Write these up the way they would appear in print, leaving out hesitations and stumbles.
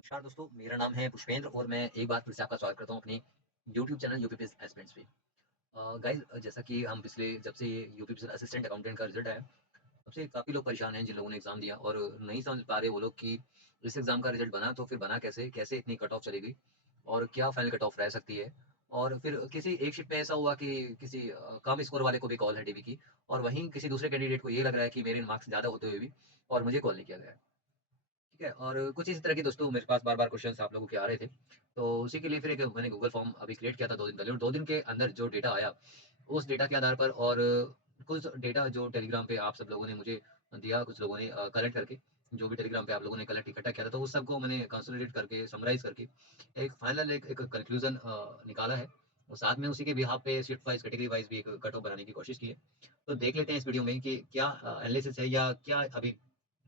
नमस्कार दोस्तों, मेरा नाम है पुष्पेंद्र और मैं एक बार फिर से आपका स्वागत करता हूँ अपने यूट्यूब चैनल यूपी एस्पिरेंट्स पे। गाइस, जैसा कि हम पिछले जब से ये यूपी असिस्टेंट अकाउंटेंट का रिजल्ट आया, तब से काफ़ी लोग परेशान हैं जिन लोगों ने एग्ज़ाम दिया और नहीं समझ पा रहे वो लोग कि इस एग्ज़ाम का रिजल्ट बना तो फिर बना कैसे? कैसे इतनी कट ऑफ चली गई? और क्या फाइनल कट ऑफ रह सकती है? और फिर किसी एक शिफ्ट में ऐसा हुआ कि किसी कम स्कोर वाले को भी कॉल है डीबी की और वहीं किसी दूसरे कैंडिडेट को ये लग रहा है कि मेरे मार्क्स ज़्यादा होते हुए भी और मुझे कॉल नहीं किया गया है। ठीक है? और कुछ इसी तरह के दोस्तों मेरे पास बार-बार क्वेश्चन्स आप लोगों के आ रहे थे। तो उसी के लिए फिर एक मैंने गूगल फॉर्म अभी क्रिएट किया था 2 दिन पहले और 2 दिन के अंदर जो डेटा आया, उस डेटा के आधार पर और कुछ डेटा जो टेलीग्राम पे आप सब लोगों ने मुझे दिया, कुछ लोगों ने कलेक्ट करके, जो भी टेलीग्राम पे आप लोगों ने कलेक्ट इकट्ठा किया था, तो उस सबको मैंने कंसोलिडेट करके, समराइज़ करके एक फाइनल एक कंक्लूज़न निकाला है और साथ में उसी के बिहाफ़ पे शिफ्ट वाइज़, कैटेगरी वाइज़ भी एक कट ऑफ बनाने की कोशिश की है। तो देख लेते हैं इस वीडियो में कि क्या एनालिसिस है या क्या अभी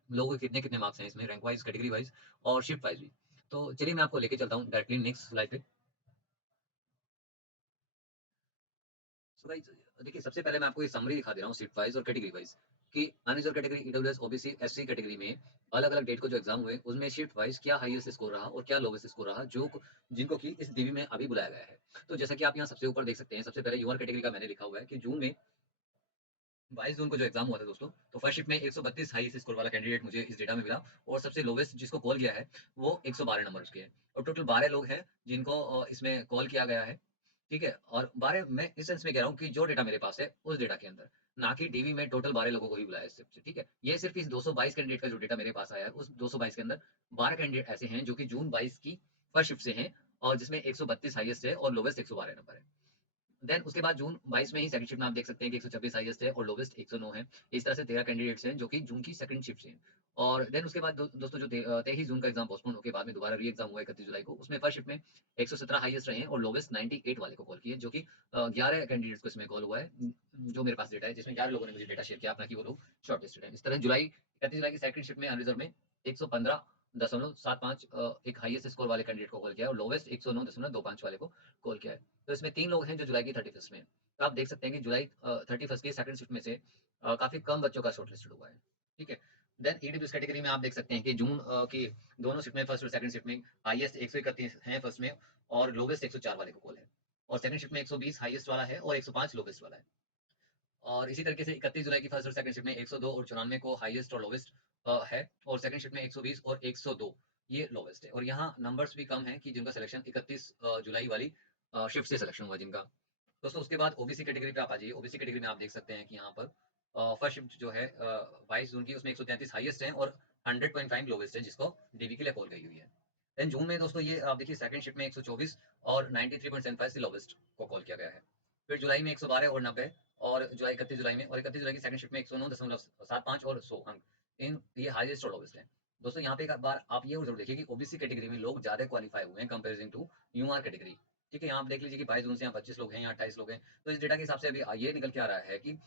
लोगों के कितने-कितने मार्क्स हैं इसमें रैंक वाइज़, कैटेगरी वाइज़ और शिफ्ट वाइज़ भी। तो चलिए मैं आपको लेके चलता हूँ डायरेक्टली नेक्स्ट स्लाइड पे। सो गाइस, देखिए सबसे पहले मैं आपको ये समरी दिखा दे रहा हूँ शिफ्ट वाइज़ और कैटेगरी वाइज़ कि manager category, EWS, OBC, SC category में अलग-अलग डेट को जो एग्ज़ाम हुए, उसमें शिफ्ट वाइज़ क्या हाईएस्ट स्कोर रहा और क्या लोवेस्ट स्कोर रहा जो जिनको कि इस डीबी में अभी बुलाया गया है। तो जैसा कि आप यहाँ सबसे ऊपर देख सकते हैं, सबसे पहले यूआर कैटेगरी का मैंने लिखा हुआ है कि जून में 22 जून को जो एग्ज़ाम हुआ था दोस्तों, तो फर्स्ट शिफ्ट में 132 हाईएस्ट स्कोर वाला कैंडिडेट मुझे इस डेटा में मिला और सबसे लोवेस्ट जिसको कॉल किया है, वो 112 नंबर उसके है और टोटल 12 लोग हैं जिनको इसमें कॉल किया गया है, ठीक है? और 12 मैं इस सेंस में कह रहा हूँ कि जो डेटा मेरे पास है, उस डेटा के अंदर, ना कि डीवी में टोटल 12 लोगों को ही बुलाया है इस शिफ्ट से, ठीक है? ये सिर्फ़ इस 222 कैंडिडेट का जो डेटा मेरे पास आया है, उस 222 के अंदर 12 कैंडिडेट ऐसे हैं जो कि जून 22 की फर्स्ट शिफ्ट से हैं और जिसमें 132 हाईएस्ट है और लोवेस्ट 112 नंबर है। देन उसके बाद जून 22 में ही सेकंड शिफ्ट में आप देख सकते हैं कि 126 हाईएस्ट है और लोवेस्ट 109 है। इस तरह से 13 कैंडिडेट्स हैं जो कि जून की सेकंड शिफ्ट से हैं। और देन उसके बाद दोस्तों जो 23 जून का एग्ज़ाम पोस्टपोन होके बाद में दोबारा री एग्ज़ाम हुआ 31 जुलाई को, उसमें फर्स्ट शिफ्ट में 117 हाईएस्ट रहे हैं और लोवेस्ट 98 वाले को कॉल किए जो कि 11 कैंडिडेट्स को इसमें कॉल हुआ है। जो मेरे पास डेटा है जिसमें 11 लोगों ने मुझे डेटा शेयर किया अपना कि वो लोग शॉर्टलिस्टेड हैं। इस तरह जुलाई 31 जुलाई की सेकंड शिफ्ट में अनरिजर्व में 115.75 एक हाईएस्ट स्कोर वाले कैंडिडेट को कॉल किया है और लोवेस्ट 109.25 वाले को कॉल किया है। तो इसमें 3 लोग हैं जो जुलाई की 31st में हैं। तो आप देख सकते हैं कि जुलाई 31st की सेकंड शिफ्ट में से काफ़ी कम बच्चों का शॉर्टलिस्टेड हुआ है। ठीक है? देन ईडब्ल्यूएस कैटेगरी में आप देख सकते हैं कि जून की दोनों शिफ्ट में फर्स्ट और सेकंड शिफ्ट में हाईएस्ट 131 हैं फर्स्ट में और लोवेस्ट 104 वाले को कॉल है। और सेकंड शिफ्ट में 120 हाईएस्ट वाला है और 105 लोवेस्ट वाला है। और इसी तरीके से 31 जुलाई की फर्स्ट और सेकंड शिफ्ट में 102 और 94 को हाईएस्ट और लोवेस्ट है और सेकंड शिफ्ट में 120 और 102 ये लोवेस्ट है और यहाँ नंबर्स भी कम हैं कि जिनका सिलेक्शन 31 जुलाई वाली शिफ्ट से सिलेक्शन हुआ जिनका। दोस्तों उसके बाद ओबीसी कैटेगरी पे आप आ जाइए। ओबीसी कैटेगरी में आप देख सकते हैं कि यहाँ पर फर्स्ट शिफ्ट जो है 22 जून की उसमें 133 हाईएस्ट है और 100.5 लोवेस्ट है जिसको डीबी के लिए कॉल गई हुई है। देन जून में दोस्तों ये आप देखिए सेकंड शिफ्ट में 124 और 93.75 से लोवेस्ट को कॉल किया गया है। फिर जुलाई में 112 और 90 और जुलाई 31 जुलाई में और 31 जुलाई की सेकंड शिफ्ट में 109.75 और 100 अंक इन ये हाईएस्ट और लोवेस्ट हैं। दोस्तों यहाँ पे एक बार आप ये जरूर देखिए कि ओबीसी कैटेगरी में लोग ज्यादा क्वालिफाई हुए हैं कंपेरिजन टू यूआर कैटेगरी। ठीक है, यहाँ आप देख लीजिए कि 22 जून से यहाँ 25 लोग हैं या 28 लोग हैं। तो इस डेटा के हिसाब से अभी ये निकल के आ रहा है कि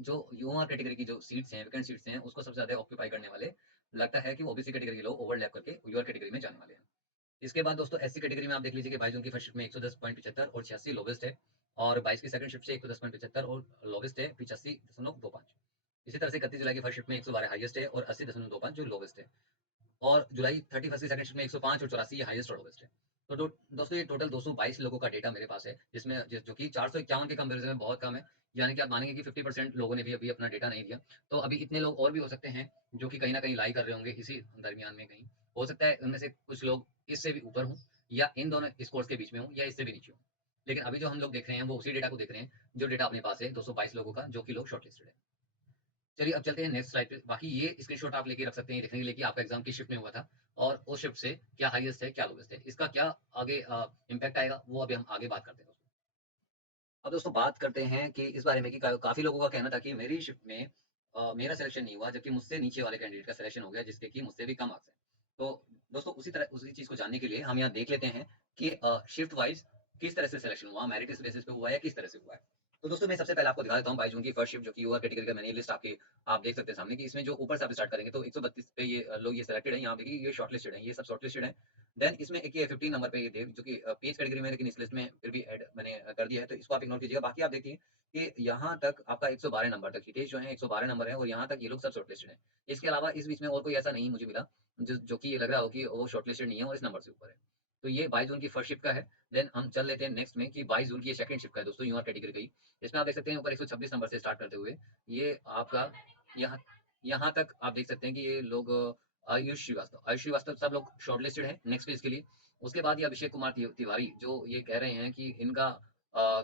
जो यूआर कैटेगरी की जो सीट्स हैं, वैकेंट सीट्स हैं, उसको सबसे ज़्यादा ऑक्यूपाई करने वाले लगता है कि ओबीसी कैटेगरी के लोग ओवरलैप करके यूआर कैटेगरी में जाने वाले हैं। इसके बाद दोस्तों एससी कैटेगरी में आप देख लीजिए कि 22 जून की फर्स्ट शिफ्ट में 110.75 और 86 लोवेस्ट है और 22 की सेकंड शिफ्ट से 110.75 और लोवेस्ट है 85.25। इसी तरह से 31 जुलाई की फर्स्ट शिफ्ट में 112 हाईएस्ट है और 80.25 जो लोवेस्ट है। और जुलाई 31st की सेकंड शिफ्ट में 105 और 84 ये हाईएस्ट और लोवेस्ट है। तो दोस्तों ये टोटल 222 लोगों का डेटा मेरे पास है जिसमें जो कि 451 के कंपैरिजन में बहुत कम है। यानी कि आप मानेंगे कि 50% लोगों ने भी अभी अपना डेटा नहीं दिया। तो अभी इतने लोग और भी हो सकते हैं जो कि कहीं न कहीं लाई कर रहे होंगे इसी दरमियान में कहीं। हो सकता है उनमें से कुछ लोग इससे भी ऊपर हों या इन दोनों स्कोर्स के बीच में हों या इससे भी नीचे हों। लेकिन अभी जो हम लोग देख रहे हैं वो उसी डेटा को देख रहे हैं जो डेटा अपने पास है 222 लोगों का जो कि लोग शॉर्टलिस्टेड है। चलिए अब चलते हैं नेक्स्ट स्लाइड पे। बाकी ये स्क्रीनशॉट आप लेके रख सकते हैं देखने के लिए कि आपका एग्जाम किस शिफ्ट में हुआ था और उस शिफ्ट से क्या हाईएस्ट है, क्या लोवेस्ट है। इसका क्या आगे इम्पैक्ट आएगा वो अभी हम आगे बात करते हैं दोस्तों। अब दोस्तों बात करते हैं कि इस बारे में कि काफ़ी लोगों का कहना था कि मेरी शिफ्ट में मेरा सिलेक्शन नहीं हुआ जबकि मुझसे नीचे वाले कैंडिडेट का सिलेक्शन हो गया जिसके कि मुझसे भी कम मार्क्स हैं। तो दोस्तों उसी चीज़ को जानने के लिए हम यहाँ देख लेते हैं कि शिफ्ट वाइज़ किस तरह से सिलेक्शन हुआ, मेरिट इस बेसिस पे हुआ या किस तरह से हुआ है। तो दोस्तों मैं सबसे पहले आपको दिखा देता हूँ 22 जून की फर्स्ट शिफ्ट जो कि यूआर कैटेगरी का मैंने ये लिस्ट आपके आप देख सकते हैं सामने कि इसमें जो ऊपर से आप स्टार्ट करेंगे तो 132 पे ये लोग ये सिलेक्टेड हैं। यहाँ देखिए ये शॉर्टलिस्टेड हैं, ये सब शॉर्टलिस्टेड हैं। देन इसमें एक ये 15 नंबर पे ये थे जो कि पीएच कैटेगरी में, लेकिन इस लिस्ट में फिर भी ऐड मैंने कर दिया है, तो इसको आप इग्नोर कीजिएगा। बाकी आप देखिए कि यहाँ तक आपका 112 नंबर तक हितेश जो है 112 नंबर है और यहाँ तक ये लोग सब शॉर्टलिस्टेड हैं। इसके अलावा इस बीच में और कोई ऐसा नहीं मुझे मिला जो कि ये लग रहा हो कि वो शॉर्टलिस्टेड नहीं है और इस नंबर से ऊपर है। तो ये 22 जून की फर्स्ट शिफ्ट का है। देन हम चल लेते हैं नेक्स्ट में कि 22 जून की ये सेकंड शिफ्ट का है दोस्तों, यूआर कैटेगरी का ही। इसमें आप देख सकते हैं ऊपर 126 नंबर से स्टार्ट करते हुए ये आपका यहाँ यहाँ तक आप देख सकते हैं कि ये लोग आयुष श्रीवास्तव सब लोग शॉर्टलिस्टेड हैं नेक्स्ट फेज के लिए। उसके बाद ये अभिषेक कुमार तिवारी जो ये कह रहे हैं कि इनका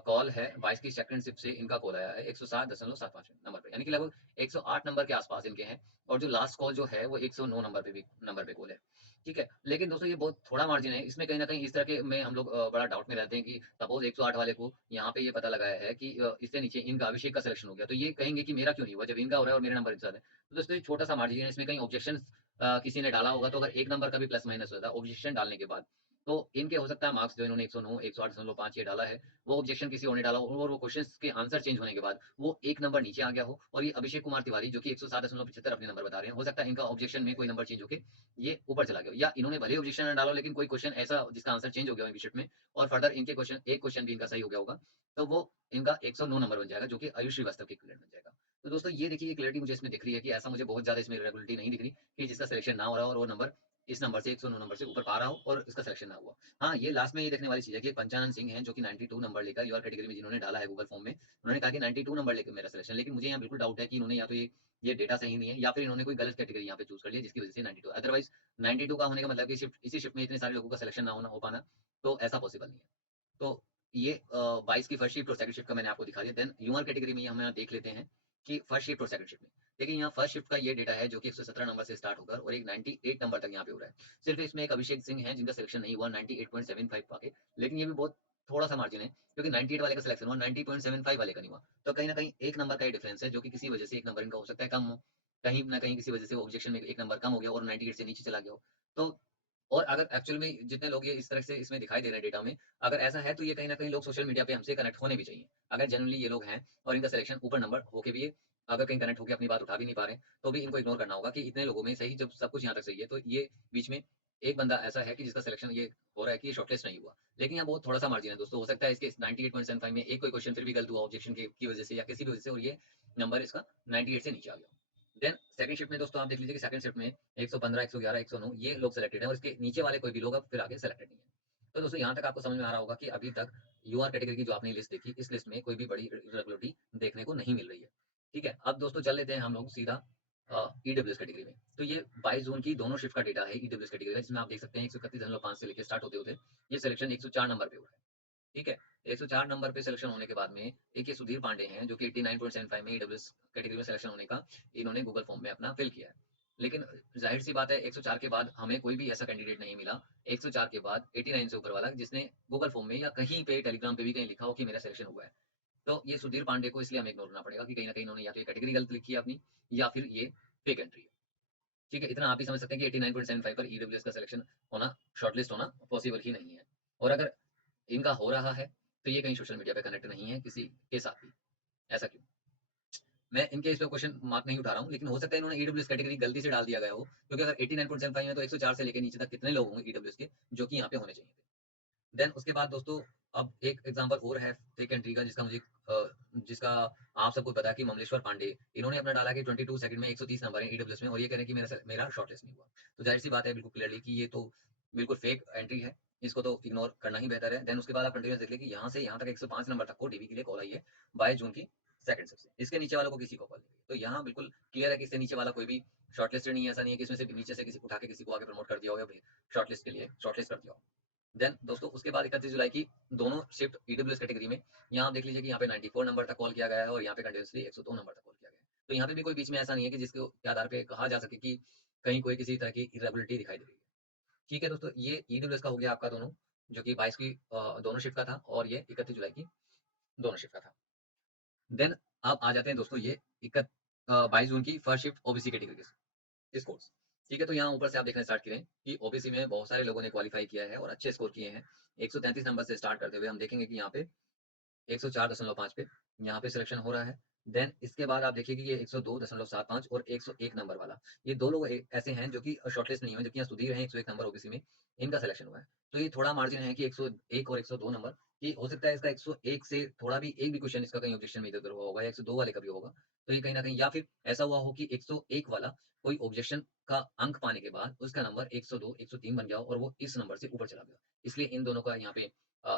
कॉल है 22 की सेकंड शिफ्ट से इनका कॉल आया है 107.75 नंबर पे, यानी कि लगभग 108 नंबर के आसपास इनके हैं। और जो लास्ट कॉल जो है वो 109 नंबर पे कॉल है। ठीक है, लेकिन दोस्तों ये बहुत थोड़ा मार्जिन है, इसमें कहीं ना कहीं इस तरह के में हम लोग बड़ा डाउट में रहते हैं कि सपोज 108 वाले को यहाँ पे ये पता लगाया है कि इससे नीचे इनका अभिषेक का सिलेक्शन हो गया, तो ये कहेंगे कि मेरा क्यों नहीं हुआ जब इनका हो रहा है और मेरे नंबर के साथ है। तो दोस्तों ये छोटा सा मार्जिन है, इसमें कहीं ऑब्जेक्शन किसी ने डाला होगा, तो अगर एक नंबर का भी प्लस माइनस होता है ऑब्जेक्शन डालने के बाद, तो इनके हो सकता है मार्क्स जो इन्होंने 109 108.5 ये डाला है, वो ऑब्जेक्शन किसी और ने डाला हो और वो क्वेश्चंस के आंसर चेंज होने के बाद वो एक नंबर नीचे आ गया हो, और ये अभिषेक कुमार तिवारी जो कि 107.75 अपने नंबर बता रहे हैं, हो सकता है इनका ऑब्जेक्शन में कोई नंबर चेंज होके ये ऊपर चला गया हो, या इन्होंने भले ऑब्जेक्शन ना डाला लेकिन कोई क्वेश्चन ऐसा जिसका आंसर चेंज हो गया हो इनकी शीट में, और फर्दर इनके क्वेश्चन एक क्वेश्चन भी इनका सही हो गया होगा, तो वो इनका 109 नंबर बन जाएगा जो कि आयुष श्रीवास्तव के इक्विवेलेंट बन जाएगा। तो दोस्तों ये देखिए, ये क्लैरिटी मुझे इसमें दिख रही है कि ऐसा मुझे बहुत ज्यादा इसमें इरेगुलरिटी नहीं दिख रही कि जिसका सिलेक्शन ना हो रहा हो और वो नंबर इस नंबर से 109 नंबर से ऊपर पा रहा हो और इसका सिलेक्शन ना हुआ। हाँ, ये लास्ट में ये देखने वाली चीज़ है कि पंचानन सिंह हैं जो कि 92 नंबर लेकर यूआर कैटेगरी में जिन्होंने डाला है गूगल फॉर्म में, उन्होंने कहा कि 92 नंबर लेके मेरा सिलेक्शन, लेकिन मुझे यहाँ बिल्कुल डाउट है कि इन्होंने या तो ये डेटा सही नहीं है या फिर इन्होंने कोई गलत कैटेगरी यहाँ पे चूज़ कर लिया जिसकी वजह से 92, अदरवाइज़ 92 का होने का मतलब कि शिफ्ट इसी शिफ्ट में इतने सारे लोगों का सिलेक्शन ना हो पाना, तो ऐसा पॉसिबल नहीं है। तो ये 22 की फर्स्ट शिफ्ट और सेकंड शिफ्ट का मैंने आपको दिखा दिया। देन ह्यूमर कैटेगरी में हम यहाँ देख लेते हैं कि फर्स्ट शिफ्ट और सेकंड शिफ्ट में। देखिए यहाँ फर्स्ट शिफ्ट का ये डेटा है जो कि 117 नंबर से स्टार्ट होकर और एक 98 नंबर तक यहाँ पे हो रहा है। सिर्फ इसमें एक अभिषेक सिंह है जिनका सिलेक्शन नहीं हुआ 98.75 पाके, लेकिन ये भी बहुत थोड़ा-सा मार्जिन है क्योंकि 98 वाले का सिलेक्शन हुआ, 90.75 वाले का नहीं हुआ। तो कहीं न कहीं 1 नंबर का ही डिफरेंस है जो कि किसी वजह से 1 नंबर इनका हो सकता है कम हो। कहीं न कहीं किसी वजह से वो ऑब्जेक्शन में 1 नंबर कम हो गया और 98 से नीचे चला गया हो। तो और अगर एक्चुअल में जितने लोग ये इस तरह से इसमें दिखाई दे रहे हैं डेटा में, अगर ऐसा है तो ये कहीं न कहीं लोग सोशल मीडिया पे हमसे कनेक्ट होने भी चाहिए। अगर जेनुइनली ये लोग हैं और इनका सिलेक्शन ऊपर नंबर होके भी अगर कहीं कनेक्ट होके अपनी बात उठा भी नहीं पा रहे हैं, तो भी इनको इग्नोर करना होगा कि इतने लोगों में सही जब सब कुछ यहाँ तक सही है, तो ये बीच में एक बंदा ऐसा है कि जिसका सिलेक्शन ये हो रहा है कि ये शॉर्टलिस्ट नहीं हुआ। लेकिन यहाँ बहुत थोड़ा-सा मार्जिन है दोस्तों, हो सकता है इसके 98.75 में एक कोई क्वेश्चन फिर भी गलत हुआ ऑब्जेक्शन की वजह से या किसी भी वजह से और ये नंबर इसका 98 से नीचे आ गया। देन सेकंड शिफ्ट में दोस्तों आप देख लीजिए कि सेकंड शिफ्ट में 115, 111, 109 ये लोग सिलेक्टेड हैं और इसके नीचे वाले कोई भी लोग अब फिर आगे सिलेक्टेड नहीं है। तो दोस्तों यहाँ तक आपको समझ में आ रहा होगा कि अभी तक यूआर कैटेगरी की जो आपने लिस्ट देखी, इस लिस्ट में कोई भी बड़ी इरेगुलरिटी देखने को नहीं मिल रही है। ठीक है, अब दोस्तों चल लेते हैं हम लोग सीधा ईडब्ल्यूएस कैटेगरी में। तो ये 22 जून की दोनों शिफ्ट का डेटा है ईडब्ल्यूएस कैटेगरी का, जिसमें आप देख सकते हैं 131.5 से लेके स्टार्ट होते-होते ये सिलेक्शन 104 नंबर पे हुआ है। ठीक है, 104 नंबर पे सिलेक्शन होने के बाद में एक ये सुधीर पांडे हैं जो कि 89.75 में ईडब्ल्यूएस कैटेगरी में सिलेक्शन होने का इन्होंने गूगल फॉर्म में अपना फिल किया है। लेकिन ज़ाहिर सी बात है 104 के बाद हमें कोई भी ऐसा कैंडिडेट नहीं मिला 104 के बाद 89 से ऊपर वाला जिसने गूगल फॉर्म में या कहीं पे टेलीग्राम पे भी कहीं लिखा हो कि मेरा सिलेक्शन हुआ है। तो ये सुधीर पांडे को इसलिए हमें इग्नोर करना पड़ेगा कि कहीं न कहीं इन्होंने या तो ये कैटेगरी गलत लिखी है अपनी या फिर ये फेक एंट्री है। ठीक है, इतना आप ही समझ सकते हैं कि 89.75 पर ईडब्ल्यूएस का सिलेक्शन होना, शॉर्टलिस्ट होना पॉसिबल ही नहीं है। और अगर इनका हो रहा है, तो ये कहीं सोशल मीडिया पे कनेक्ट नहीं है किसी के साथ भी। ऐसा क्यों? मैं इनके इस पे क्वेश्चन मार्क नहीं उठा रहा हूँ, लेकिन हो सकता है इन्होंने ईडब्ल्यूएस कैटेगरी गलती से डाल दिया गया हो, क्योंकि अगर 89.75 है तो 104 से लेके नीचे तक कितने लोग होंगे ईडब्ल्यूएस के, जो कि यहाँ पे होने चाहिए थे। देन उसके बाद दोस्तों अब एक एग्जांपल और है फेक एंट्री का जिसका आप सबको पता है कि ममलेश्वर पांडे इन्होंने अपना डाला कि 22 सेकंड में 130 नंबर है ईडब्ल्यूएस में और ये कह रहे हैं कि मेरा शॉर्टलिस्ट नहीं हुआ। तो जाहिर सी बात है बिल्कुल क्लियरली कि ये तो बिल्कुल फेक एंट्री है, इसको तो इग्नोर करना ही बेहतर है। देन उसके बाद आप कंटिन्यूअस देख लें कि यहाँ से यहाँ तक 105 नंबर तक को डीबी के लिए कॉल आई है 22 जून की सेकंड शिफ्ट से। इसके नीचे वालों को किसी को कॉल नहीं आई। तो यहाँ बिल्कुल क्लियर है कि इससे नीचे वाला कोई भी शॉर्टलिस्टेड नहीं है, ऐसा नहीं है कि इसमें से नीचे से किसी उठा के किसी को आगे प्रमोट कर दिया हो या शॉर्टलिस्ट के लिए शॉर्टलिस्ट कर दिया हो। देन दोस्तों उसके बाद 31 जुलाई की दोनों शिफ्ट ईडब्ल्यूएस कैटेगरी में यहाँ आप देख लीजिए कि यहाँ पे 94 नंबर तक कॉल किया गया है और यहाँ पे कंटिन्यूअसली 102 नंबर तक कॉल किया गया है। तो यहाँ पे भी कोई बीच में ऐसा नहीं है कि जिसके आधार पे कहा जा सके कि कहीं कोई किसी तरह की इरेगुलरिटी दिखाई दे रही है। ठीक है दोस्तों, ये ईडब्ल्यूएस का हो गया आपका दोनों, जो कि 22 की दोनों शिफ्ट का था और ये 31 जुलाई की दोनों शिफ्ट का था। देन अब आ जाते हैं दोस्तों ये 22 जून की फर्स्ट शिफ्ट ओबीसी कैटेगरी के स्कोर्स। ठीक है, तो यहाँ ऊपर से आप देखना स्टार्ट करें कि ओबीसी में बहुत सारे लोगों ने क्वालिफाई किया है और अच्छे स्कोर किए हैं। 133 नंबर से स्टार्ट करते हुए हम देखेंगे कि यहाँ पे 104.5 पे यहाँ पे सिलेक्शन हो रहा है। देन इसके बाद आप देखिए कि ये 102.75 और 101 नंबर वाला, ये 2 लोग ऐसे हैं जो कि शॉर्टलिस्ट नहीं हुए, जबकि यहाँ सुधीर हैं 101 नंबर ओबीसी में, इनका सिलेक्शन हुआ है। तो ये थोड़ा मार्जिन है कि 101 और 102 नंबर, कि हो सकता है इसका 101 से थोड़ा भी एक भी क्वेश्चन इसका कहीं ऑब्जेक्शन में इधर-उधर हुआ होगा, या 102 वाले का भी होगा। तो ये कहीं न कहीं, या फिर ऐसा हुआ हो कि 101 वाला कोई ऑब्जेक्शन का अंक पाने के बाद उसका नंबर 102, 103 बन गया हो और वो इस नंबर से ऊपर चला गया। इसलिए इन दोनों का यहाँ पे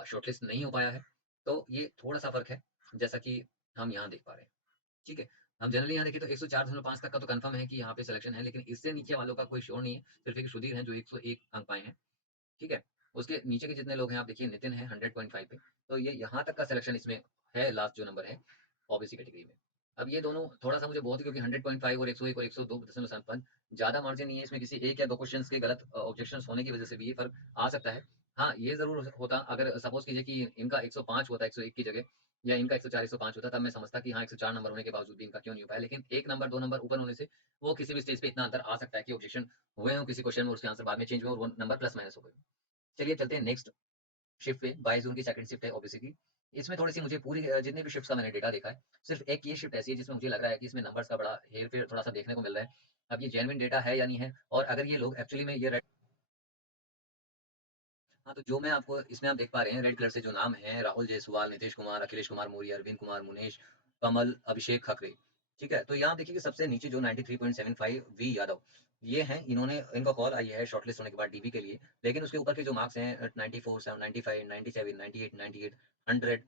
शॉर्टलिस्ट नहीं हो पाया है। तो ये थोड़ा-सा फ़र्क है, जैसा कि हम यहाँ देख पा रहे हैं। ठीक है। हम जनरली यहाँ देखें तो 104.5 तक का तो कन्फर्म है कि यहाँ पे सिलेक्शन है, लेकिन इससे नीचे वालों का कोई श्योर नहीं है। सिर्फ़ एक सुधीर हैं जो 101 अंक पाए हैं, ठीक है? उसके नीचे के जितने लोग हैं आप देखिए, नितिन है 100.5 पे, तो ये यहाँ तक का सिलेक्शन इसमें है, लास्ट जो नंबर है ओबीसी कैटेगरी में। अब ये दोनों थोड़ा-सा मुझे बहुत, क्योंकि 100.5 और 101 और 102.75 ज़्यादा मार्जिन नहीं है इसमें, किसी 1 या 2 क्वेश्चन्स के गलत ऑब्जेक्शंस होने की वज़ह से भी ये फ़र्क आ सकता है। हाँ, ये ज़रूर होता अगर सपोज़ कीजिए कि इनका 105 होता 101 की जगह, या इनका 104, 105 होता, तब मैं समझता कि हाँ, 104 नंबर होने के बावजूद भी इनका क्यों नहीं हो पाया। लेकिन 1 नंबर, 2 नंबर ऊपर होने से वो किसी भी स्टेज पे इतना अंतर आ सकता है कि ऑब्जेक्शन हुए हों किसी क्वेश्चन में, उसके आंसर बाद में चेंज हुए और वो नंबर प्लस माइनस हो गए। चलिए चलते हैं नेक्स्ट शिफ्ट पे, 22 जून की सेकंड शिफ्ट है ओबीसी की। इसमें थोड़ी-सी मुझे पूरी जितनी भी शिफ्ट्स का मैंने डेटा देखा है, सिर्फ एक ये शिफ्ट ऐसी है जिसमें मुझे लग रहा है कि इसमें नंबर्स का बड़ा हेर-फेर थोड़ा-सा देखने को मिल रहा है। अब ये जेन्युइन डेटा है या नहीं है, और अगर ये लोग एक्चुअली में ये रेड, हाँ, तो जो मैं आपको इसमें आप देख पा रहे हैं रेड कलर से जो नाम हैं, राहुल जायसवाल, नीतीश कुमार, अखिलेश कुमार मौर्य, अरविंद कुमार, मुनेश, कमल, अभिषेक खत्री, ठीक है? तो यहाँ आप देखिए कि सबसे नीचे जो 93.75 वी यादव, ये हैं, इन्होंने इनको कॉल आई है शॉर्टलिस्ट होने के बाद डीबी के लिए, लेकिन उसके ऊपर के जो मार्क्स हैं 94, 95, 97, 98, 98, 100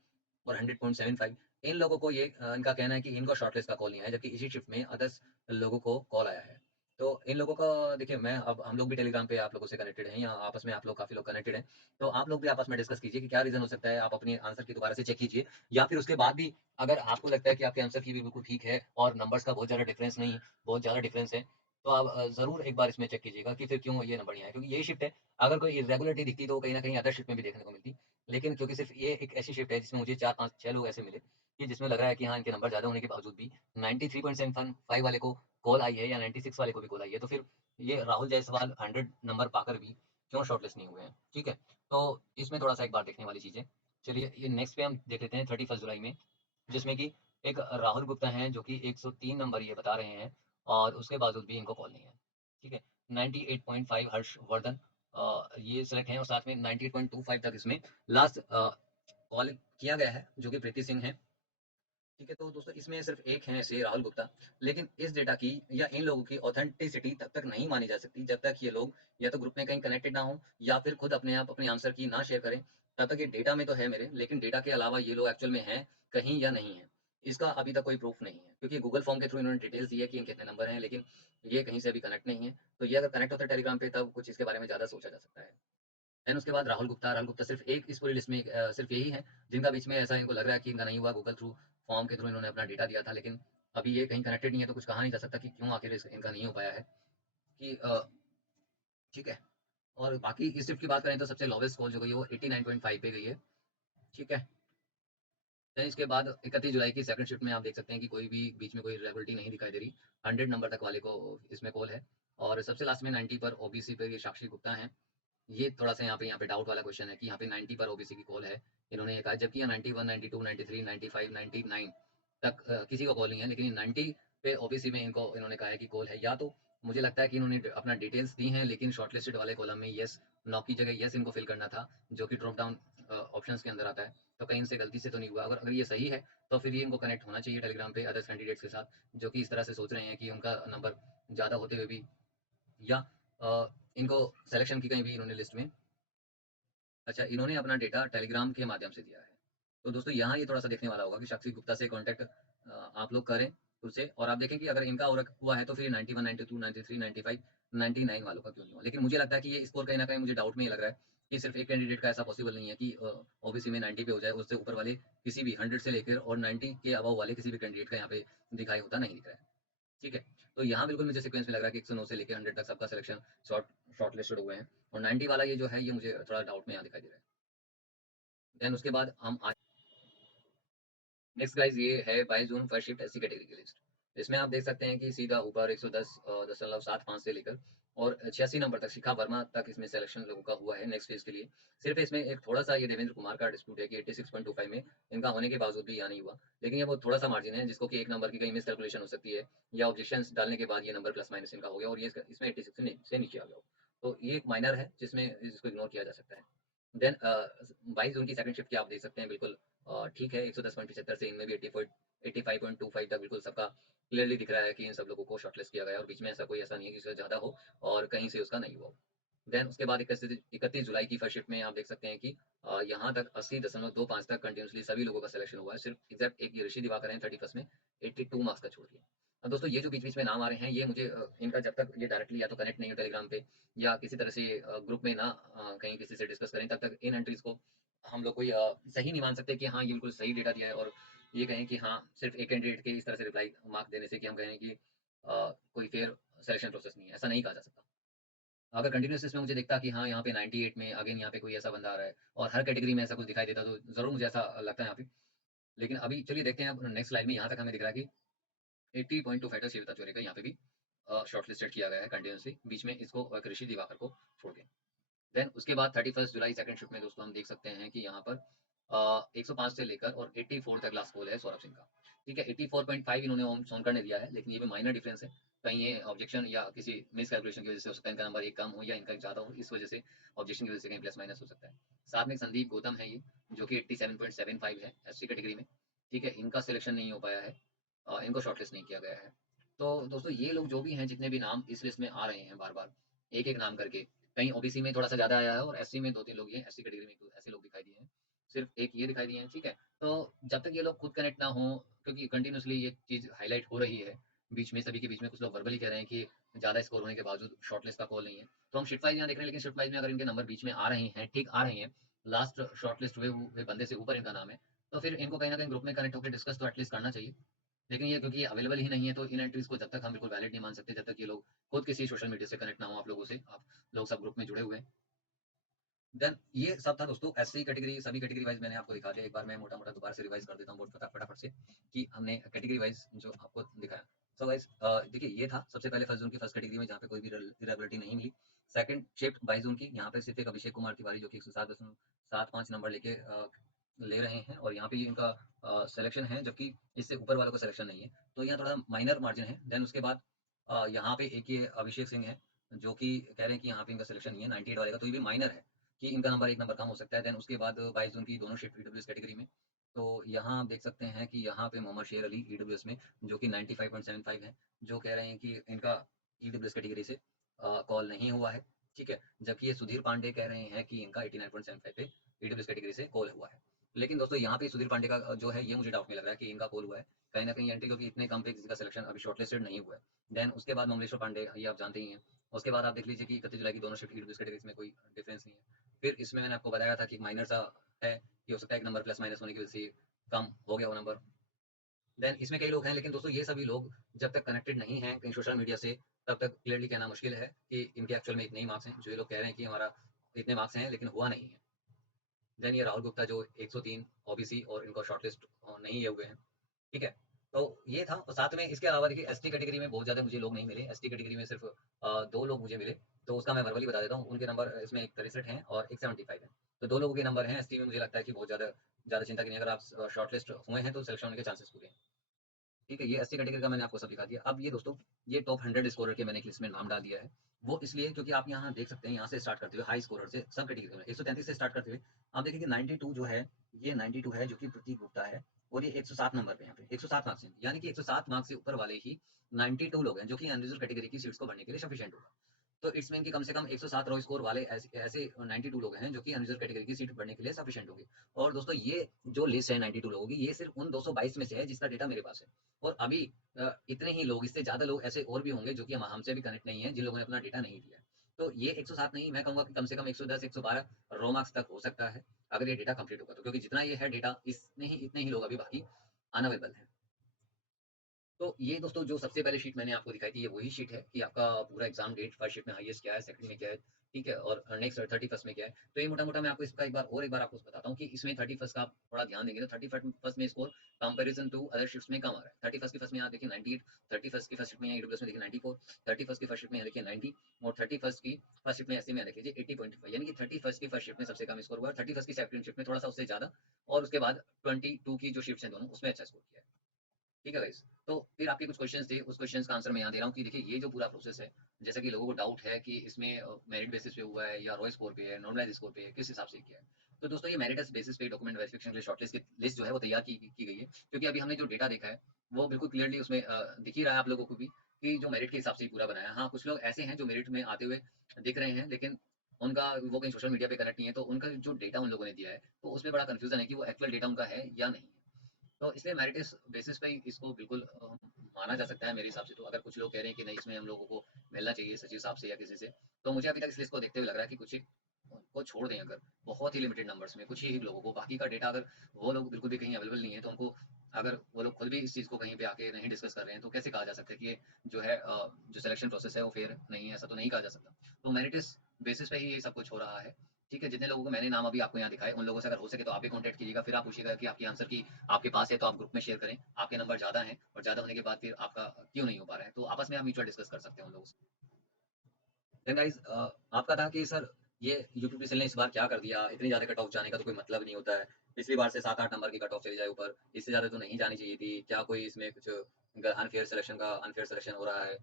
और 100.75, इन लोगों को ये इनका कहना है कि इनको शॉर्टलिस्ट का कॉल नहीं आया, जबकि इसी शिफ्ट में अदर्स लोगों को कॉल आया है। तो इन लोगों का देखिए, मैं अब हम लोग भी टेलीग्राम पे आप लोगों से कनेक्टेड हैं, या आपस में आप लोग काफ़ी लोग कनेक्टेड हैं। तो आप लोग भी आपस में डिस्कस कीजिए कि क्या रीज़न हो सकता है, आप अपने आंसर की दोबारा से चेक कीजिए, या फिर उसके बाद भी अगर आपको लगता है कि आपके आंसर की भी बिल्कुल ठीक है और नंबर्स का बहुत ज़्यादा डिफरेंस नहीं है, बहुत ज़्यादा डिफरेंस है, तो आप ज़रूर एक बार इसमें चेक कीजिएगा कि फिर क्यों ये नंबर नहीं आया, क्योंकि यही शिफ्ट है, अगर कोई इर्रेगुलरिटी दिखती तो वो कहीं न कहीं अदर शिफ्ट में भी देखने को मिलती। लेकिन क्योंकि सिर्फ़ ये एक ऐसी शिफ्ट है जिसमें मुझे 4, 5, 6 लोग ऐसे मिले कि जिसमें लग रहा है कि हाँ, इनके नंबर ज़्यादा होने के बावजूद भी 93.75 वाले को कॉल आई है, या 96 वाले को भी कॉल आई है, तो फिर ये राहुल जायसवाल 100 नंबर पाकर भी क्यों शॉर्टलिस्ट नहीं हुए हैं, ठीक है? तो इसमें थोड़ा-सा एक बार देखने वाली चीज़ है। चलिए ये नेक्स्ट पे हम देख लेते हैं 31 जुलाई में, जिसमें कि एक राहुल गुप्ता हैं जो कि 103 नंबर ये बता रहे हैं, और उसके बावजूद भी इनको कॉल नहीं है, ठीक है? 98.5 हर्षवर्धन ये सिलेक्ट हैं, और साथ में 98.25 तक इसमें लास्ट कॉल किया गया है, जो कि प्रीति सिंह हैं। ठीक है, तो दोस्तों इसमें सिर्फ एक हैं ऐसे राहुल गुप्ता, लेकिन इस डेटा की या इन लोगों की ऑथेंटिसिटी तब तक नहीं मानी जा सकती जब तक ये लोग या तो ग्रुप में कहीं कनेक्टेड ना हो, या फिर खुद अपने आप अपने आंसर की ना शेयर करें। तब तक ये डेटा में तो है मेरे, लेकिन डेटा के अलावा ये लोग एक्चुअल में हैं कहीं या नहीं है, इसका अभी तक कोई प्रूफ नहीं है, क्योंकि गूगल फॉर्म के थ्रू इन्होंने डिटेल्स दी है कि इनके कितने नंबर हैं, लेकिन ये कहीं से अभी कनेक्ट नहीं है। तो ये अगर कनेक्ट होता है टेलीग्राम पे, तब कुछ इसके बारे में ज़्यादा सोचा जा सकता है। देन उसके बाद राहुल गुप्ता सिर्फ एक इस पूरी लिस्ट में सिर्फ यही है जिनका बीच में ऐसा इनको लग रहा है कि इनका नहीं हुआ, गूगल थ्रू फॉर्म के थ्रू इन्होंने अपना डेटा दिया था, लेकिन अभी ये कहीं कनेक्टेड नहीं है, तो कुछ कहा नहीं जा सकता कि क्यों आखिर इनका नहीं हो पाया है, कि ठीक है। और बाकी इस शिफ्ट की बात करें तो सबसे लोवेस्ट स्कोर जो गई है वो 89.5 पे गई है, ठीक है। देन इसके बाद 31 जुलाई की सेकंड शिफ्ट में आप देख सकते हैं कि कोई भी बीच में कोई रेगुलरिटी नहीं दिखाई दे रही, 100 नंबर तक वाले को इसमें कॉल है, और सबसे लास्ट में 90 पर ओबीसी पे ये साक्षी गुप्ता हैं। ये थोड़ा-सा यहाँ पे डाउट वाला क्वेश्चन है कि यहाँ पे 90 पर ओबीसी की कॉल है, इन्होंने ये कहा, जबकि यहाँ 91, 92, 93, 95, 99 तक किसी को कॉल नहीं है, लेकिन ये 90 पे ओबीसी में इनको इन्होंने कहा है कि कॉल है। या तो मुझे लगता है कि इन्होंने अपना डिटेल्स दी हैं, लेकिन शॉर्टलिस्टेड वाले कॉलम में येस, नो की जगह येस इनको फिल करना था, जो कि ड्रॉप डाउन ऑप्शंस के अंदर आता है। तो कहीं से गलती से तो नहीं हुआ। अगर अगर ये सही है, तो फिर ये इनको कनेक्ट होना चाहिए टेलीग्राम पे अदर्स कैंडिडेट्स के साथ, जो कि इस तरह से सोच रहे हैं कि उनका नंबर ज़्यादा होते हुए भी, या इनको सिलेक्शन की कहीं भी इन्होंने लिस्ट में, अच्छा, इन्होंने अपना डेटा टेलीग्राम के माध्यम से दिया है। तो दोस्तों यहाँ ये थोड़ा-सा देखने वाला होगा कि साक्षी गुप्ता से कॉन्टैक्ट आप लोग करें खुद से, और आप देखें कि अगर इनका और हुआ है तो फिर 91, 92, 93, 95, 99 वालों का क्यों नहीं हुआ? लेकिन मुझे लगता है कि ये स्कोर कहीं न कहीं मुझे डाउट में ही लग रहा है कि सिर्फ़ एक कैंडिडेट का ऐसा पॉसिबल नहीं है कि ओबीसी में 90 पे हो जाए, उससे ऊपर वाले किसी भी 100 से लेकर और 90 के अबव वाले किसी भी कैंडिडेट का यहाँ पे दिखाई होता नहीं दिख रहा है। ठीक है? तो यहाँ बिल्कुल मुझे सीक्वेंस में लग रहा है कि 109 से लेके 100 तक सबका सिलेक्शन शॉर्टलिस्टेड हुए हैं, और 90 वाला ये जो है, ये मुझे थोड़ा डाउट में यहाँ दिखाई दे रहा है। देन उसके बाद हम नेक्स्ट गाइस, ये है 22 June first shift SC category की लिस्ट। इसमें आप देख सकते हैं कि सीधा ऊपर 110.75 से लेकर और 86 नंबर तक शिखा वर्मा तक इसमें सिलेक्शन लोगों का हुआ है नेक्स्ट फेज के लिए। सिर्फ इसमें एक थोड़ा-सा ये देवेंद्र कुमार का डिस्प्यूट है कि 86.25 में इनका होने के बावजूद भी यहाँ नहीं हुआ। लेकिन ये बहुत थोड़ा-सा मार्जिन है जिसको कि 1 नंबर की कहीं मिस कैलकुलेशन हो सकती है या ऑब्जेक्शंस डालने के बाद ये नंबर प्लस माइनस इनका हो गया और ये इसमें 86 से नीचे आ गया हो। तो ये एक माइनर है जिसको इग्नोर किया जा सकता है। देन 22 जून की सेकंड शिफ्ट की आप देख सकते हैं बिल्कुल ठीक है 110.75 से इनमें भी 85.25 तक बिल्कुल सबका क्लियरली दिख रहा है कि इन सब लोगों को शॉर्टलिस्ट किया गया है और बीच में ऐसा नहीं है कि इससे ज़्यादा हो और कहीं से उसका नहीं हुआ हो। देन उसके बाद 31 जुलाई की फर्स्ट शिफ्ट में आप देख सकते हैं कि यहाँ तक 80.25 तक कंटिन्यूअसली सभी लोगों का सिलेक्शन हुआ है। सिर्फ एग्जैक्ट एक ये ऋषि दिवाकर हैं 31st में 82 मार्क्स का छोड़ के। अब दोस्तों ये जो बीच-बीच में नाम आ रहे हैं ये मुझे इनका जब तक ये डायरेक्टली या तो कनेक्ट नहीं हो टेलीग्राम पे या किसी तरह से ग्रुप में ना कहीं किसी से डिस्कस करें तब तक इन एंट्रीज़ को हम लोग कोई सही नहीं मान सकते कि हाँ, ये बिल्कुल सही डेटा दिया है और ये कहें कि हाँ, सिर्फ़ एक कैंडिडेट के इस तरह से रिप्लाई मार्क देने से कि हम कहें कि कोई फेयर सिलेक्शन प्रोसेस नहीं है, ऐसा नहीं कहा जा सकता। अगर कंटीन्यूअस इसमें मुझे दिखता कि हाँ, यहाँ पे 98 में अगेन यहाँ पे कोई ऐसा बंदा आ रहा है और हर कैटेगरी में ऐसा कुछ दिखाई देता तो ज़रूर मुझे ऐसा लगता है यहाँ पे। लेकिन अभी चलिए देखते हैं अब नेक्स्ट स्लाइड में यहाँ तक हमें दिख रहा है कि 80.25 का शिवता चौरे का यहाँ पे भी शॉर्टलिस्टेड किया गया है कंटीन्यूअसली बीच में इसको ऋषि दिवाकर को छोड़ के। देन उसके बाद 31 जुलाई सेकंड शिफ्ट में दोस्तों हम देख सकते हैं कि यहाँ पर 105 से लेकर और 84 तक लास्ट गोल है सौरभ सिंह का। ठीक है 84.5 इन्होंने ओम सोनकर ने दिया है लेकिन ये भी माइनर डिफरेंस है। कहीं ये ऑब्जेक्शन या किसी मिस कैलकुलेशन की वजह से हो सकता है इनका नंबर एक कम हो या इनका एक ज़्यादा हो इस वजह से ऑब्जेक्शन की वजह से कहीं प्लस माइनस हो सकता है। साथ में एक संदीप गौतम है ये जो कि 87.75 है एससी कैटेगरी में। ठीक है इनका सिलेक्शन नहीं हो पाया है इनको शॉर्टलिस्ट नहीं किया गया है। तो दोस्तों ये लोग जो भी हैं जितने भी नाम इस लिस्ट में आ रहे हैं बार-बार एक-एक नाम करके कहीं ओबीसी में थोड़ा-सा ज़्यादा आया है और एससी में 2-3 लोग ये एससी कैटेगरी में 1-2 ऐसे लोग दिखाई दिए हैं। सिर्फ़ एक ये दिखाई दिए हैं, ठीक है? तो जब तक ये लोग खुद कनेक्ट ना हों क्योंकि कंटीन्यूअसली ये चीज़ हाइलाइट हो रही है, बीच में सभी के बीच में कुछ लोग वर्बली कह रहे हैं कि ज़्यादा स्कोर होने के बावजूद शॉर्टलिस्ट का कॉल नहीं है। तो हम शिफ्ट वाइज़ यहाँ देख रहे हैं लेकिन शिफ्ट वाइज़ में अगर इनके नंबर बीच में आ रहे हैं, ठीक आ रहे हैं, लास्ट शॉर्टलिस्ट हुए बंदे से ऊपर इनका नाम है, तो फिर इनको कहीं न कहीं ग्रुप में कनेक्ट होके डिस्कस तो एटलीस्ट करना चाहिए। लेकिन ये क्योंकि अवेलेबल ही नहीं है तो इन एंट्रीज़ को जब तक हम बिल्कुल वैलिड नहीं मान सकते, जब तक ये लोग खुद किसी सोशल मीडिया से कनेक्ट ना हो आप लोगों से, आप लोग सब ग्रुप में जुड़े हुए हैं। देन ये सब था दोस्तों एससी कैटेगरी सभी कैटेगरी वाइज़ मैंने आपको दिखा दिया। एक बार मैं मोटा-मोटा दोबारा से रिवाइज़ कर देता हूँ बहुत फटाफट से कि हमने कैटेगरी वाइज़ जो आपको दिखाया। सो गाइस देखिए ये था सबसे पहले फर्स्ट ज़ोन की फर्स्ट कैटेगरी में जहाँ पे कोई भी इरेगुलरिटी नहीं मिली। सेकंड शिफ्ट 22 ज़ोन की यहाँ पे सिर्फ एक अभिषेक कुमार तिवारी जो कि 107.75 नंबर लेके ले रहे हैं और यहाँ पे ये इनका सिलेक्शन है जबकि इससे ऊपर वालों का सिलेक्शन नहीं है। तो यहाँ थोड़ा माइनर मार्जिन है। देन उसके बाद यहाँ पे एक ये अभिषेक सिंह है जो कि कह रहे हैं कि यहाँ पे इनका सिलेक्शन नहीं है 98 वाले का तो ये भी माइनर है। कि इनका नंबर 1 नंबर कम हो सकता है। देन उसके बाद 22 जून की दोनों शिफ्ट ईडब्ल्यूएस कैटेगरी में। तो यहाँ आप देख सकते हैं कि यहाँ पे मोहम्मद शेर अली ईडब्ल्यूएस में जो कि 95.75 है, जो कह रहे हैं कि इनका ईडब्ल्यूएस कैटेगरी से कॉल नहीं हुआ है, ठीक है? जबकि ये सुधीर पांडे कह रहे हैं कि इनका 89.75 पे ईडब्ल्यूएस कैटेगरी से कॉल हुआ है। लेकिन दोस्तों यहाँ पे सुधीर पांडे का जो है ये मुझे डाउट नहीं लग रहा है कि इनका कॉल हुआ है। कहीं न कहीं एंटी क्योंकि इतने कम पे किसी का सिलेक्शन अभी शॉर्टलिस्टेड नहीं हुआ है। देन उसके बाद ममलेश्वर पांडे ये आप जानते ही हैं। उसके बाद आप देख लीजिए कि 31 जुलाई की दोनों शिफ्ट ईडब्ल्यूएस कैटेगरीज़ में कोई डिफरेंस नहीं है। फिर इसमें मैंने आपको बताया था कि माइनर सा है कि हो सकता है एक नंबर प्लस माइनस होने की वजह से कम हो गया वो नंबर। देन इसमें कई लोग हैं लेकिन दोस्तों ये सभी लोग जब तक कनेक्टेड नहीं हैं कहीं सोशल मीडिया से तब तक क्लियरली कहना मुश्किल है कि इनके एक्चुअल में इतने ही मार्क्स हैं। जो ये लोग कह रहे हैं कि हमारा इतने मार्क्स हैं लेकिन हुआ नहीं है। देन ये राहुल गुप्ता जो 103 ओबीसी और इनको शॉर्टलिस्ट नहीं लिए हुए हैं। ठीक है? तो ये था और साथ में इसके अलावा देखिए एसटी कैटेगरी में बहुत ज़्यादा मुझे लोग नहीं मिले। एसटी कैटेगरी में सिर्फ़ 2 लोग मुझे मिले, तो उसका मैं वर्बली बता देता हूँ। उनके नंबर इसमें एक 63 हैं और एक 75 है। तो 2 लोगों के नंबर हैं एसटी में मुझे लगता है कि बहुत ज़्यादा ज़्यादा चिंता की नहीं है। अगर आप शॉर्टलिस्ट हुए हैं तो सिलेक्शन होने के चांसेस पूरे हैं। ठीक है, ये 80 कैटेगरी का मैंने आपको सब दिखा दिया। अब ये दोस्तों, ये टॉप 100 स्कोरर के मैंने एक लिस्ट में नाम डाल दिया है। वो इसलिए क्योंकि आप यहाँ देख सकते हैं, यहाँ से स्टार्ट करते हुए हाई स्कोरर से सब कैटेगरी में 133 से स्टार्ट करते हुए आप देखेंगे 92 जो है, ये 92 है जो कि प्रतीक गुप्ता है और ये 107 नंबर पे यहाँ पे 107 मार्क्स हैं। यानी कि 107 मार्क्स से ऊपर वाले ही 92 लोग हैं, जो कि अनरिजर्व कैटेगरी की सीट्स को भरने के लिए सफिशिएंट होगा। तो इट्स मीन कि कम से कम 107 रो स्कोर वाले ऐसे 92 लोग हैं जो कि अनरिजर्व कैटेगरी की सीट भरने के लिए सफिशिएंट होंगे। और दोस्तों ये जो लिस्ट है 92 लोगों की, ये सिर्फ उन 222 में से है जिसका डेटा मेरे पास है। और अभी इतने ही लोग, इससे ज़्यादा लोग ऐसे और भी होंगे जो कि हमसे भी कनेक्ट नहीं है, जिन लोगों ने अपना डेटा नहीं दिया है। तो ये 107 नहीं, मैं कहूँगा कि कम से कम 110, 112 रो मार्क्स तक हो सकता है, अगर ये डेटा कंप्लीट होगा तो। क्योंकि जितना ये है डेटा, इसमें ही इतने ही लोग अभी बाकी अनअवेलेबल हैं। तो ये दोस्तों जो सबसे पहले शीट मैंने आपको दिखाई थी, ये वही शीट है कि आपका पूरा एग्ज़ाम डेट फर्स्ट शीट में हाईएस्ट क्या है, सेकंड में क्या है, ठीक है? और नेक्स्ट 31st में क्या है। तो ये मोटा-मोटा मैं आपको इसका एक बार आपको बताता हूँ कि इसमें 31st का आप थोड़ा ध्यान देंगे तो 31st में score comparison to other sheets में कम आ रहा है। 31st की फर्स्ट में यहाँ देखिए 98, 31st की फर्स्ट शीट में यहाँ ईडब्ल्यूएस में देखिए 94, 31st की फर्स्ट शीट में यहाँ देखिए 90 और 31st की फर्स्ट शीट में एसए में यहाँ देख लीजिए 80.5, यानी कि 31st की फर्स्ट शीट में सबसे कम स्कोर हुआ है, 31st की सेकंड शीट में थोड़ा-सा उससे ज़्यादा और उसके बाद 22 की जो शीट्स हैं दोनों, उसमें अच्छा स्कोर किया है। ठीक है गाइस। तो फिर आपके कुछ क्वेश्चंस थे, उस क्वेश्चंस का आंसर मैं यहाँ दे रहा हूँ कि देखिए ये जो पूरा प्रोसेस है, जैसा कि लोगों को डाउट है कि इसमें मेरिट बेसिस पे हुआ है या रॉ स्कोर पे है, नॉर्मलाइज़ स्कोर पे है, किस हिसाब से किया है। तो दोस्तों ये मेरिट बेसिस पे डॉक्यूमेंट वेरिफिकेशन के लिए शॉर्टलिस्ट की लिस्ट जो है वो तैयार की गई है। क्योंकि अभी हमने जो डेटा देखा है, वो बिल्कुल क्लियरली उसमें दिख ही रहा है आप लोगों को भी कि जो मेरिट के हिसाब से ही पूरा बनाया है। हाँ, कुछ लोग ऐसे हैं जो मेरिट में आते हुए दिख रहे हैं, लेकिन उनका वो कहीं सोशल मीडिया पे कनेक्ट नहीं है, तो उनका जो डेटा उन लोगों ने दिया है, तो उसमें बड़ा कन्फ्यूज़न है कि वो एक्चुअल डेटा उनका है या नहीं है। तो इसलिए मेरिट इस बेसिस पे ही इसको बिल्कुल माना जा सकता है मेरे हिसाब से। तो अगर कुछ लोग कह रहे हैं कि नहीं इसमें हम लोगों को मिलना चाहिए सचिव साहब से या किसी से, तो मुझे अभी तक इस लिस्ट को देखते हुए लग रहा है कि कुछ एक को छोड़ दें अगर, बहुत ही लिमिटेड नंबर्स में कुछ ही लोगों को, बाकी का डेटा अगर वो लोग बिल्कुल भी कहीं अवेलेबल नहीं है तो उनको, अगर वो लोग खुद भी इस चीज़ को कहीं पे आके नहीं डिस्कस कर रहे हैं तो कैसे कहा जा सकता है कि ये जो है जो सिलेक्शन प्रोसेस है वो फेयर नहीं है, ऐसा तो नहीं कहा जा सकता। तो मेरिट इस बेसिस पे ही ये सब कुछ हो रहा है। ठीक है, जितने लोगों को मैंने नाम अभी आपको यहाँ दिखाए उन लोगों से अगर हो सके तो आप भी कॉन्टैक्ट कीजिएगा, फिर आप पूछिएगा कि आपकी आंसर की आपके पास है तो आप ग्रुप में शेयर करें। आपके नंबर ज़्यादा हैं और ज़्यादा होने के बाद फिर आपका क्यों नहीं हो पा रहा है, तो आपस में आप म्यूचुअल डिस्कस कर सकते हैं उन लोगों से। देन गाइस आपका था कि सर ये यूपीपीसीएल ने इस बार क्या कर दिया, इतनी ज़्यादा कट ऑफ जाने का तो कोई मतलब नहीं होता है। पिछली बार से 7-8 नंबर की कट ऑफ चली जाए ऊपर, इससे ज़्यादा तो नहीं जानी चाहिए थी। क्या कोई इसमें कुछ अनफेयर सिलेक्शन हो रहा है?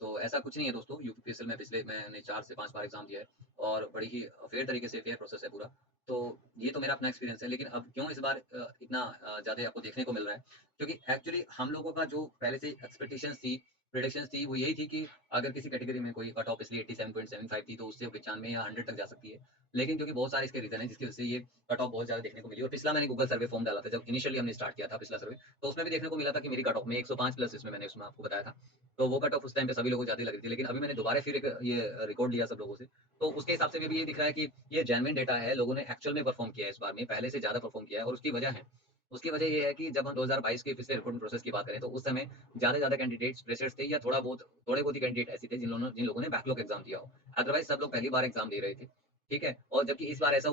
तो ऐसा कुछ नहीं है दोस्तों, यूपीपीएसएल में पिछले मैंने 4 से 5 बार एग्ज़ाम दिया है और बड़ी ही फेयर तरीके से फेयर प्रोसेस है पूरा। तो ये तो मेरा अपना एक्सपीरियंस है, लेकिन अब क्यों इस बार इतना ज़्यादा आपको देखने को मिल रहा है? क्योंकि एक्चुअली हम लोगों का जो पहले से एक्सपेक्टेशंस थी, प्रेडिक्शंस थी, वो यही थी कि अगर किसी कैटेगरी में कोई कट ऑफ इसलिए 87.75 थी, तो उससे 95 या 100 तक जा सकती है। लेकिन क्योंकि बहुत सारे इसके रीज़न हैं, जिसकी वजह से ये कट ऑफ बहुत ज़्यादा देखने को मिली और पिछला मैंने गूगल सर्वे फॉर्म डाला था, जब इनिशियली हमने स्टार्ट किया था पिछला सर्वे, तो उसमें भी देखने को मिला था कि मेरी कट ऑफ में 105 प्लस इसमें मैंने उसमें आपको बताया था। तो वो कट ऑफ उस टाइम पे सभी लोगों को ज़्यादा ही लग रही थी। लेकिन अभी मैंने दोबारा फिर एक ये रिकॉर्ड लिया सब लोगों से, तो उसके हिसाब से भी अभी ये दिख रहा है कि ये जेन्युइन डेटा है, लोगों ने एक्चुअल में परफ़ॉर्म किया है इस बार में, पहले से ज़्यादा परफ़ॉर्म किया है और उसकी वजह है। उसकी वजह ये है कि जब हम 2022 के फिर से रिक्रूटमेंट प्रोसेस की बात करें, तो उस समय ज़्यादा से ज़्यादा कैंडिडेट्स फ्रेशर्स थे या थोड़े बहुत ही कैंडिडेट ऐसे थे जिन लोगों ने बैकलॉग एग्ज़ाम दिया हो। अदरवाइज़ सब लोग पहली बार एग्ज़ाम दे रहे थे। ठीक है? और जबकि इस बार ऐसा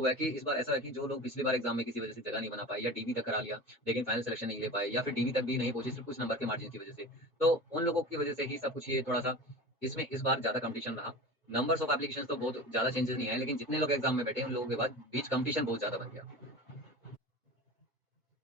है कि जो लोग पिछली बार एग्ज़ाम में किसी वजह से जगह नहीं बना पाए या डीबी तक करा लिया, लेकिन फाइनल सिलेक्शन नहीं ले पाए या फिर डीबी तक भी नहीं पहुँचे सिर्फ़ कुछ नंबर के मार्जिन की वजह से। तो उन लोगों की वजह से ही सब कुछ ये थोड़ा-सा इसमें इस बार ज़्यादा कॉम्पिटिशन रहा। नंबर्स ऑफ एप्लीकेशंस तो बहुत ज़्यादा चेंजेस नहीं आए, लेकिन जितने लोग एग्ज़ाम में बैठे, उन लोगों के बाद बीच कॉम्पिटिशन बहुत ज़्यादा बन गया।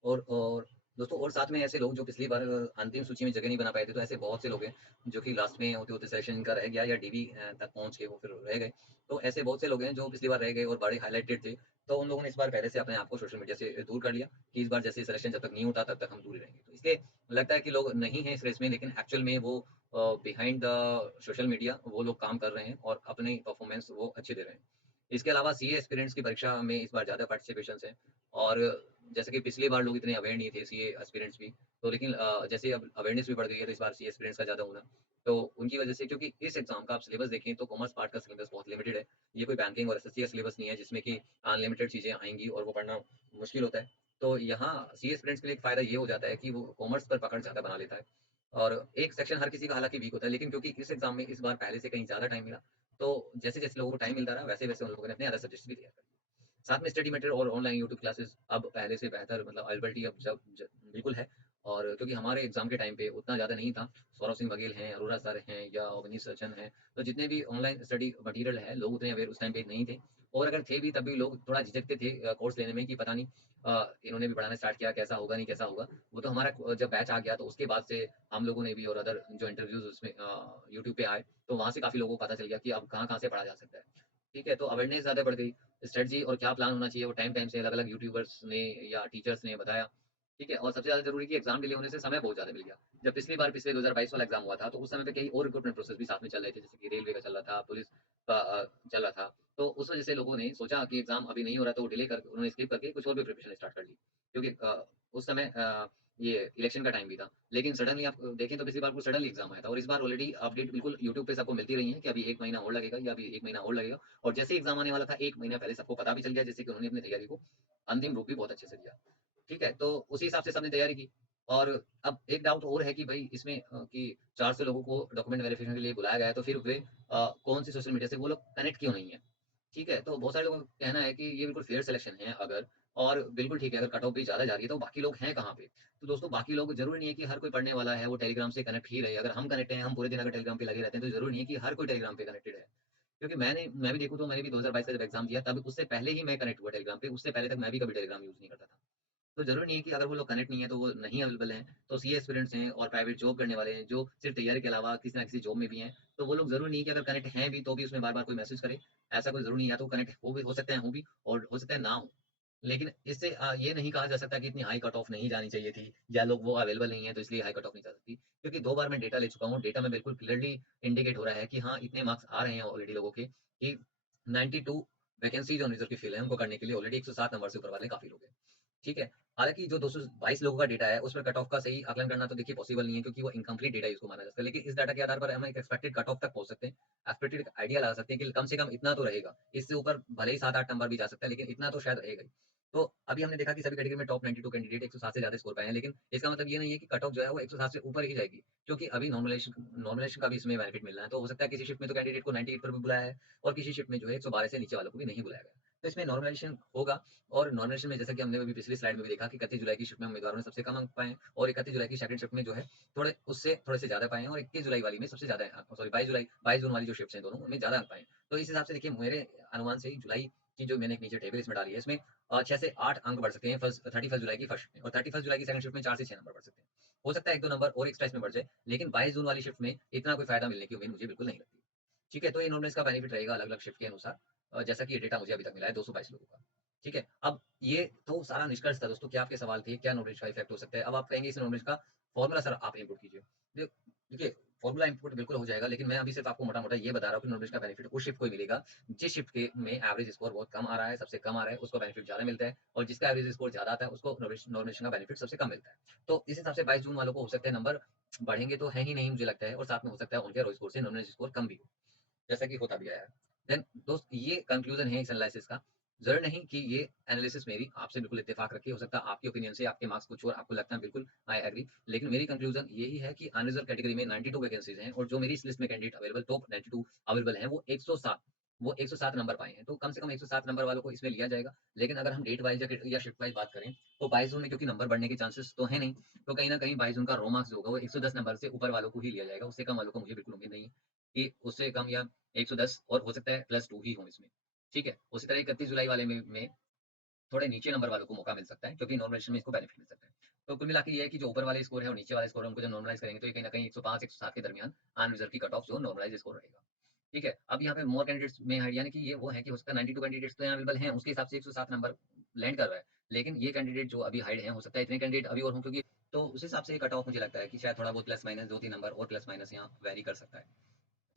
और दोस्तों और साथ में ऐसे लोग जो पिछली बार अंतिम सूची में जगह नहीं बना पाए थे, तो ऐसे बहुत से लोग हैं जो कि लास्ट में होते-होते सिलेक्शन इनका रह गया या डीबी तक पहुँच के वो फिर रह गए। तो ऐसे बहुत से लोग हैं जो पिछली बार रह गए और बड़े हाइलाइटेड थे, तो उन लोगों ने इस बार पहले से अपने आप को सोशल मीडिया से दूर कर लिया कि इस बार जैसे सिलेक्शन जब तक नहीं होता तब तक हम दूर ही रहेंगे। तो इसलिए लगता है कि लोग नहीं हैं इस रेस में, लेकिन एक्चुअल में वो बिहाइंड द सोशल मीडिया वो लोग काम कर रहे हैं और अपनी परफॉर्मेंस वो अच्छी दे रहे हैं। इसके अलावा सीए एस्पिरेंट्स की परीक्षा में इस बार ज़्यादा पार्टिसिपेशंस हैं और जैसे कि पिछली बार लोग इतने अवेयर नहीं थे सीए एस्पिरेंट्स भी, तो लेकिन जैसे अब अवेयरनेस भी बढ़ गई है तो इस बार सीए एस्पिरेंट्स का ज़्यादा होना। तो उनकी वजह से, क्योंकि इस एग्ज़ाम का आप सिलेबस देखें तो कॉमर्स पार्ट का सिलेबस बहुत लिमिटेड है। ये कोई बैंकिंग और एसएससी का सिलेबस नहीं है जिसमें कि अनलिमिटेड चीज़ें आएँगी और वो पढ़ना मुश्किल होता है। तो यहाँ सीए एस्पिरेंट्स के लिए एक फ़ायदा ये हो जाता है कि वो कॉमर्स पर पकड़ ज़्यादा बना लेता है और एक सेक्शन हर किसी का हालाँकि वीक होता है, लेकिन क्योंकि इस एग्ज़ाम में इस बार पहले से कहीं ज़्यादा टाइम मिला, तो जैसे-जैसे लोगों को टाइम मिलता रहा, वैसे-वैसे उन लोगों ने अपने अदर सब्जेक्ट्स भी तैयार कर लिए। साथ में स्टडी मटेरियल और ऑनलाइन यूट्यूब क्लासेस अब पहले से बेहतर, मतलब अवेलेबिलिटी अब जब ज बिल्कुल है। और क्योंकि हमारे एग्ज़ाम के टाइम पे उतना ज़्यादा नहीं था, सौरभ सिंह बघेल हैं, अरोड़ा सर हैं या अवनीश सज्जन हैं, तो जितने भी ऑनलाइन स्टडी मटेरियल है, लोग उतने अवेयर उस टाइम पे नहीं थे और अगर थे भी तब भी लोग थोड़ा झिझकते थे कोर्स लेने में कि पता नहीं इन्होंने भी पढ़ाना स्टार्ट किया, कैसा होगा, नहीं कैसा होगा। वो तो हमारा जब बैच आ गया तो उसके बाद से हम लोगों ने भी और अदर जो इंटरव्यूज़ उसमें यूट्यूब पे आए, तो वहाँ से काफ़ी लोगों को पता चल गया कि अब कहाँ-कहाँ से पढ़ा जा सकता है। ठीक है? तो अवेयरनेस ज़्यादा बढ़ गई। स्ट्रैटेजी और क्या प्लान होना चाहिए वो टाइम-टाइम से अलग-अलग यूट्यूबर्स ने या टीचर्स ने बताया। ठीक है? और सबसे ज़्यादा ज़रूरी कि एग्ज़ाम डिले होने से समय बहुत ज़्यादा मिल गया। जब पिछले 2022 वाला एग्ज़ाम हुआ था, तो उस समय पे कई और रिक्रूटमेंट प्रोसेस भी साथ में चल रहे थे, जैसे कि रेलवे का चल रहा था, पुलिस का चल रहा था। तो उस वजह से लोगों ने सोचा कि एग्ज़ाम अभी नहीं हो रहा, तो वो डिले कर उन्होंने स्किप करके कुछ और भी प्रिपरेशन स्टार्ट कर ली। क्योंकि उस समय ये इलेक्शन का टाइम भी था। लेकिन सडनली आप देखें तो पिछली बार कुछ सडनली एग्ज़ाम आया था और इस बार ऑलरेडी अपडेट बिल्कुल यूट्यूब पे सबको मिलती रही है कि अभी 1 महीना और लगेगा या अभी 1 महीना और लगेगा। और जैसे ही एग्ज़ाम आने वाला था, 1 महीना पहले सबको पता भी चल गया, जिससे कि उन्होंने अपनी तैयारी को अंतिम रूप भी बहुत अच्छे से दिया। ठीक है? तो उसी हिसाब से सबने तैयारी की। और अब एक डाउट और है कि भई इसमें कि 400 लोगों को डॉक्यूमेंट वेरिफिकेशन के लिए बुलाया गया है, तो फिर वे कौन-सी सोशल मीडिया से वो लोग कनेक्ट क्यों नहीं है? ठीक है, तो बहुत सारे लोगों का कहना है कि ये बिल्कुल फेयर सिलेक्शन है अगर और बिल्कुल ठीक है, अगर कट ऑफ भी ज़्यादा जा रही है, तो बाकी लोग हैं कहाँ पे? तो दोस्तों बाकी लोग ज़रूरी नहीं है कि हर कोई पढ़ने वाला है, वो टेलीग्राम से कनेक्ट ही रहे। अगर हम कनेक्ट हैं, हम पूरे दिन अगर टेलीग्राम पे लगे रहते हैं, तो ज़रूरी नहीं है कि हर कोई टेलीग्राम पे कनेक्टेड है। क्योंकि मैं भी देखूँ तो मैंने भी 2022 का जब एग्ज़ाम दिया, तब उससे पहले ही मैं कनेक्ट हुआ टेलीग्राम पे, उससे पहले तक मैं भी कभी टेलीग्राम यूज़ नहीं करता था। तो ज़रूरी नहीं है कि अगर वो लोग कनेक्ट नहीं है, तो वो नहीं अवेलेबल हैं। तो सीए एस्पिरेंट्स हैं और प्राइवेट जॉब करने वाले हैं, जो सिर्फ़ तैयारी के अलावा किसी न किसी जॉब में भी हैं, तो वो लोग ज़रूरी नहीं है कि अगर कनेक्ट हैं भी, तो भी उसमें बार-बार कोई मैसेज करे। ऐसा कोई ज़रूरी नहीं है, या तो कनेक्ट हो सकते हैं, हों भी और हो सकता है ना हों। लेकिन इससे ये नहीं कहा जा सकता कि इतनी हाई कट ऑफ नहीं जानी चाहिए थी या लोग वो अवेलेबल नहीं है, तो इसलिए हाई कट ऑफ नहीं जा सकती। क्योंकि 2 बार मैं डेटा ले चुका हूँ, डेटा में बिल्कुल क्लियरली इंडिकेट हो रहा है कि हाँ, इतने मार्क्स आ रहे हैं ऑलरेडी लोगों के कि 92 वैकेंसी जो रिजर्व की फिल है, उनको करने के लिए ऑलरेडी 107 नंबर से ऊपर वाले काफ़ी लोग हैं। ठीक है? हालाँकि जो 222 लोगों का डेटा है, उसमें कट ऑफ का सही आकलन करना तो देखिए पॉसिबल नहीं है क्योंकि वो इनकम्प्लीट डेटा ही उसको माना जाता है। लेकिन इस डाटा के आधार पर हम एक एक्सपेक्टेड कट ऑफ तक पहुँच सकते हैं। एक्सपेक्टेड एक आइडिया लगा सकते हैं कि कम से कम इतना तो रहेगा। इससे ऊपर भले ही 7-8 नंबर भी जा सकता है, लेकिन इतना तो शायद रहेगा ही। तो अभी हमने देखा कि सभी कैटेगरी में टॉप 92 कैंडिडेट 107 से ज़्यादा स्कोर पाए हैं, लेकिन इसका मतलब ये नहीं है कि कट ऑफ जो है वो 107 से ऊपर ही जाएगी। क्योंकि अभी नॉर्मलाइज़ेशन का भी इसमें बेनिफिट मिलना है। तो हो सकता है किसी शिफ्ट में तो कैंडिडेट को 98 पर भी बुलाया है और किसी शिफ्ट में जो है 112 से नीचे वालों को भी नहीं बुलाया गया। तो इसमें नॉर्मलाइज़ेशन होगा और नॉमिनेशन में जैसा कि हमने अभी पिछली स्लाइड में भी देखा कि 31 जुलाई की शिफ्ट में उम्मीदवारों ने सबसे कम अंक पाए हैं और 31 जुलाई की सेकंड शिफ्ट में जो है थोड़े से ज़्यादा पाए हैं और 21 जुलाई वाली में सबसे ज़्यादा सॉरी 22 जून वाली जो शिफ्ट्स हैं दोनों उनमें ज़्यादा अंक पाए हैं। तो इस हिसाब से देखिए मेरे अनुमान से ही जुलाई की जो मैंने एक नीचे टेबल इसमें डाली है इसमें 6 से 8 अंक बढ़ सकते हैं फर्स्ट 31 जुलाई की फर्स्ट शिफ्ट में और 31 जुलाई की सेकंड शिफ्ट में 4 से 6 नंबर बढ़ सकते हैं। हो सकता है 1-2 नंबर और एक्स्ट्रा इसमें बढ़ जाए, लेकिन 22 जून वाली शिफ्ट में इतना कोई फ़ायदा मिलने की उम्मीद मुझे बिल्कुल नहीं लगती। ठीक है, तो ये नॉर्मलाइज़ का बेनिफिट रहेगा अलग-अलग शिफ्ट के अनुसार जैसा कि ये डेटा मुझे अभी तक मिला है 222 लोगों का। ठीक है, अब ये तो सारा निष्कर्ष था दोस्तों, क्या आपके सवाल थे? क्या नॉलेज का इफ़ेक्ट हो सकता है? अब आप कहेंगे इस नॉलेज का फ़ॉर्मूला सर आप इनपुट कीजिए। दे देखिए, फ़ॉर्मूला इनपुट बिल्कुल हो जाएगा, लेकिन मैं अभी सिर्फ़ आपको मोटा-मोटा ये बता रहा हूँ कि नॉलेज का बेनिफिट उस शिफ्ट को ही मिलेगा, जिस शिफ्ट के में एवरेज स्कोर बहुत कम आ रहा है, सबसे कम आ रहा है, उसको बेनिफिट ज़्यादा मिलता है और जिसका एवरेज स्कोर ज़्यादा आता है, उसको नॉमिनेशन का बेनिफिट सबसे कम मिलता है। तो इस हिसाब से 22 जून वालों को हो सकता है नंबर बढ़ेंगे तो हैं ही नहीं मुझे लगता है और साथ में हो सकता है उनके रो स्कोर से नॉमिनल स्कोर कम भी हो। जैसा कि होता भी आया है। देन दोस्त ये कंक्लूज़न है इस एनालिसिस का। ज़रूरी नहीं कि ये एनालिसिस मेरी आपसे बिल्कुल इत्तेफ़ाक रखे, हो सकता है आपके ओपिनियन से आपके मार्क्स कुछ और आपको लगता है बिल्कुल आई एग्री। लेकिन मेरी कंक्लूज़न यही है कि अनरिज़र्व कैटेगरी में 92 वैकेंसीज़ हैं और जो मेरी इस लिस्ट में कैंडिडेट अवेलेबल टॉप 92 अवेलेबल हैं वो 107 नंबर पाए हैं। तो कम से कम 107 नंबर वालों को इसमें लिया जाएगा। लेकिन अगर हम डेट वाइज़ या शिफ्ट वाइज़ बात करें, तो 22 जून में क्योंकि नंबर बढ़ने के चांसेस तो हैं नहीं, तो कहीं न कहीं 22 जून का रो मार्क्स जो होगा वो 110 नंबर से ऊपर वालों को ही लिया जाएगा। उससे कम वालों को मुझे बिल्कुल उम्मीद नहीं है कि उससे कम या 110 और हो सकता है +2 ही हों इसमें, ठीक है? उसी तरह 31 जुलाई वाले में थोड़े नीचे नंबर वालों को मौका मिल सकता है क्योंकि नॉर्मलाइज़ेशन में इसको बेनिफिट मिल सकता है। तो कुल मिला के ये है कि जो ऊपर वाले स्कोर है और नीचे वाले स्कोर है उनको जब नॉर्मलाइज़ करेंगे तो ये कहीं न कहीं 105 107 के दरमियान अनरिज़र्व की कट ऑफ जो नॉर्मलाइज़ स्कोर रहेगा। ठीक है? अब यहाँ पे मोर कैंडिडेट्स में है यानी कि ये वो है कि हो सकता है 92 कैंडिडेट्स तो यहाँ अवेलेबल हैं, उसके हिसाब से 107 नंबर लैंड कर रहा है। लेकिन ये कैंडिडेट जो अभी हाइड हैं, हो सकता है इतने कैंडिडेट अभी और हों क्योंकि तो उस हिसाब से ये कट ऑफ मुझे लगता है कि शायद थोड़ा बहुत प्लस माइनस 2-3 नंबर और प्लस माइनस यहाँ वैरी कर सकता है।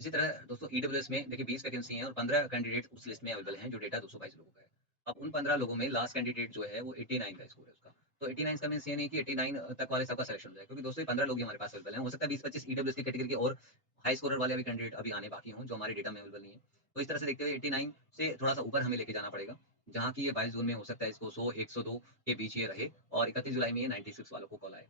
इसी तरह दोस्तों ईडब्ल्यूएस में देखिए 20 वैकेंसी हैं और 15 कैंडिडेट उस लिस्ट में अवेलेबल हैं जो डेटा 222 लोगों का है। अब उन 15 लोगों में लास्ट कैंडिडेट जो है वो 89 का स्कोर है उसका। तो 89 का मीन्स ये नहीं कि 89 तक वाले सबका सिलेक्शन हो जाए क्योंकि दोस्तों ये 15 लोग ही हमारे पास अवेलेबल हैं। हो सकता है 20-25 ईडब्ल्यूएस की कैटेगरी के और हाई स्कोरर वाले अभी कैंडिडेट अभी आने बाकी हों जो हमारे डेटा में अवेलेबल नहीं है। तो इस तरह से देखते हुए 89 से थोड़ा-सा ऊपर हमें लेके जाना पड़ेगा। जहाँ की ये 22 जून में हो सकता है इसको 100 102 के बीच ये रहे और 31 जुलाई में ये 96 वालों को कॉल आए।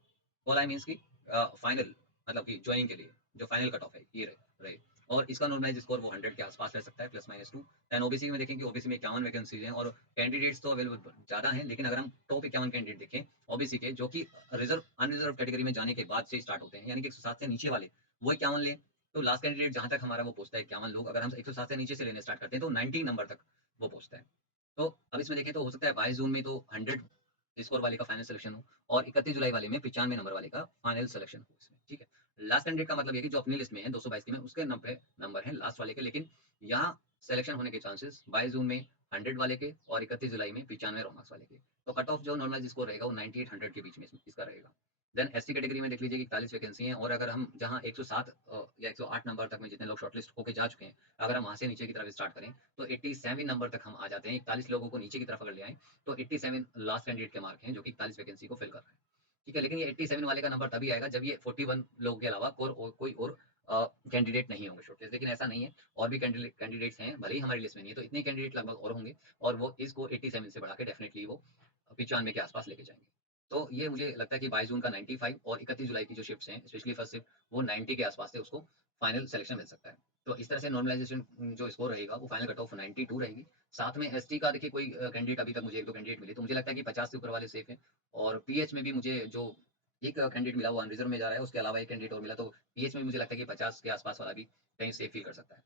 कॉल आए मीन्स कि फाइनल मतलब कि जॉइनिंग के लिए जो फाइनल कट ऑफ है ये रहे। और इसका नॉर्मलाइज़्ड स्कोर वो 100 के आस-पास रह सकता है +-2। देन ओबीसी में देखेंगे ओबीसी में 51 वैकेंसीज़ हैं और कैंडिडेट्स तो अवेलेबल ज़्यादा हैं, लेकिन अगर हम टॉप 51 कैंडिडेट देखें ओबीसी के जो कि अनरिज़र्व कैटेगरी में जाने के बाद से स्टार्ट होते हैं, यानी कि 107 से नीचे वाले, वो 51 लें, तो लास्ट कैंडिडेट जहाँ तक हमारा वो पहुँचता है 51 लोग, अगर हम 107 से नीचे से लेने स्टार्ट करते हैं तो 90 नंबर तक वो पहुँचता है। तो अब इसमें देखें तो हो सकता है 22 जून में तो 100 स्कोर वाले का फाइनल सिलेक्शन हो और 31 जुलाई वाले में 95 नंबर वाले का फाइनल सिलेक्शन हो इसमें, ठीक है? लास्ट कैंडिडेट का मतलब ये है कि जो अपनी लिस्ट में है 222 की में उसके 90 नंबर हैं लास्ट वाले के, लेकिन यहाँ सिलेक्शन होने के चांसेस 22 जून में 100 वाले के और 31 जुलाई में 95 रोमार्क्स वाले के। तो कट ऑफ जो नॉर्मलाइज़्ड स्कोर रहेगा वो 98-100 के बीच में इसका रहेगा। देन एससी कैटेगरी में देख लीजिए कि 41 वैकेंसी हैं और अगर हम जहाँ 107 या 108 नंबर तक में जितने लोग शॉर्टलिस्ट होके जा चुके हैं, अगर हम वहाँ से नीचे की तरफ स्टार्ट करें, तो 87 नंबर तक हम आ जाते हैं। 41 लोगों को नीचे की तरफ अगर ले आएँ, तो 87 लास्ट कैंडिडेट के मार्क हैं, जो कि 41 वैकेंसी को फिल कर रहा है। ठीक है, लेकिन ये 87 वाले का नंबर तभी आएगा जब ये 41 लोगों के अलावा कोई और कैंडिडेट नहीं होंगे शॉर्टलिस्ट। लेकिन ऐसा नहीं है, और भी कैंडिडेट्स हैं, भले ही हमारी लिस्ट में नहीं है, तो इतने कैंडिडेट लगभग और होंगे और वो इसको 87 से बढ़ा के डेफिनिटली वो 95 के आस-पास लेके जाएँगे। तो ये मुझे लगता है कि 22 जून का 95 और 31 जुलाई की जो शिफ्ट्स हैं, स्पेशली फर्स्ट शिफ्ट, वो 90 के आसपास से उसको फाइनल सिलेक्शन मिल सकता है। तो इस तरह से नॉर्मलाइज़ेशन जो स्कोर रहेगा, वो फाइनल कट ऑफ 92 रहेगी। साथ में एसटी का देखिए कोई कैंडिडेट अभी तक मुझे 1-2 कैंडिडेट मिले, तो मुझे लगता है कि 50 से ऊपर वाले सेफ हैं। और पीएच में भी मुझे जो एक कैंडिडेट मिला, वो अनरिज़र्व में जा रहा है, उसके अलावा एक कैंडिडेट और मिला, तो पीएच में मुझे लगता है कि 50 के आसपास वाला भी कहीं सेफ फील कर सकता है।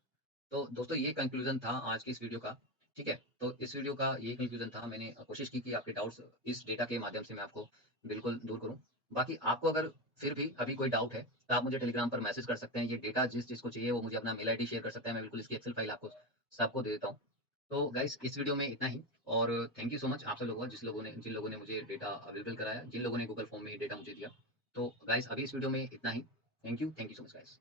तो दोस्तों ये कंक्लूज़न था आज की इस वीडियो का, ठीक है? तो इस वीडियो का ये कंक्लूज़न था, मैंने कोशिश की कि आपके डाउट्स इस डेटा के माध्यम से मैं आपको बिल्कुल दूर करूँ। बाकी आपको अगर फिर भी अभी कोई डाउट है, तो आप मुझे टेलीग्राम पर मैसेज कर सकते हैं। ये डेटा जिस-जिसको चाहिए वो मुझे अपना मेल आईडी शेयर कर सकता है, मैं बिल्कुल इसकी एक्सेल फाइल आपको सबको दे देता हूँ। तो गाइज़ इस वीडियो में इतना ही और थैंक यू सो मच आप सब लोगों का जिन लोगों ने मुझे डेटा अवेलेबल कराया, जिन लोगों ने गूगल फॉर्म में ये डेटा मुझे दिया। तो गाइज़ अभी इस वीडियो में इतना ही। Thank you so much guys.